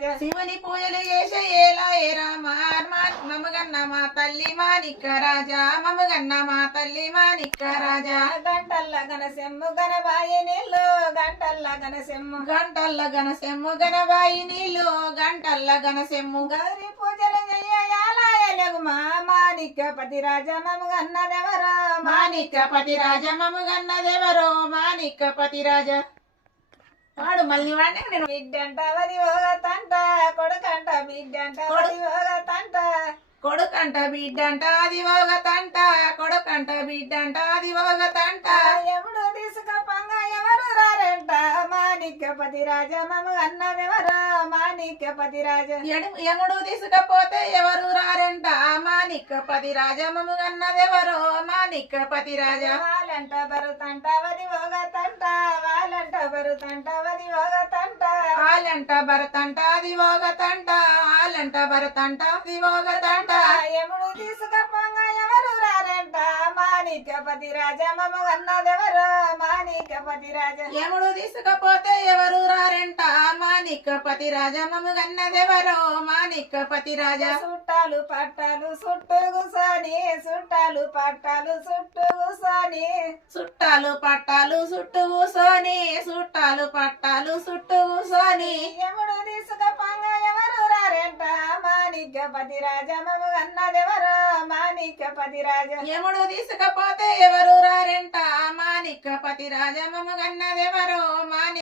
రాజ శివుని పూజలు చేసే ఏలా ఏరా మమగన్న మా తల్లి మాణిక్క రాజా మమగన్న మా తల్లి మాణిక్క రాజా గంటల్ల గనసెమ్ము గనబాయి నీళ్ళు గంటల్ల గనసెమ్ము గంటల్ల గనసెమ్ము గనబాయి నీళ్ళు గంటల్ల గనసెమ్ము గౌరీ పూజలు చెయ్యాలగు మా మాణిక్యపతి రాజ మమగన్నదెవరో మాణిక్యపతి రాజా మమగన్నదెవరో మాణిక్యపతి రాజా వాడు మళ్ళీ వాడిని నేను బిడ్డంట వది ఓగతంట కొడుకంట బిడ్డంట వది ఓగతంట కొడుకంట బిడ్డంట అది ఓగతంట కొడుకంట బిడ్డంట అది ఓగతంట ఎముడు తీసుకపోంగ ఎవరు రారంట మాణిక్యపతి రాజ మమగన్నదెవరో మాణిక్యపతి రాజ యముడు తీసుకపోతే ఎవరు రారంట మాణిక్యపతి రాజా మమగన్నదెవరో మాణిక్యపతి రాజా వాళ్ళంట బరుతంట వది ఓగతంట వాళ్ళంట బరుతంట వది ఓగతంట ఆలంట భరతంట అది ఓగతంట ఆలంట భరతంట అది ఓగతంట ఎముడు తీసుకపోంగ ఎవరు రారంట మాణిక్యపతి రాజ మమగన్నదెవరో మాణిక్యపతి రాజ యముడు తీసుకపోతే ఎవరు రారంట మాణిక్యపతి రాజా మమగన్నదెవరో మాణిక్యపతి రాజా చుట్టాలు పట్టాలు చుట్టూ కూసోని చుట్టాలు పట్టాలు చుట్టూ కూసోని చుట్టాలు పట్టాలు చుట్టూ కూసోని చుట్టాలు పట్టాలు చుట్టూ కూసోని ఎముడు తీసుకపోంగ ఎవరు రారంట మాణిక్యపతి రాజ మమగన్నదెవరో మాణిక్యపతి రాజ యముడు తీసుకపోతే ఎవరు రారంట మాణిక్యపతి రాజా మమగన్నదెవరో మాణిక్య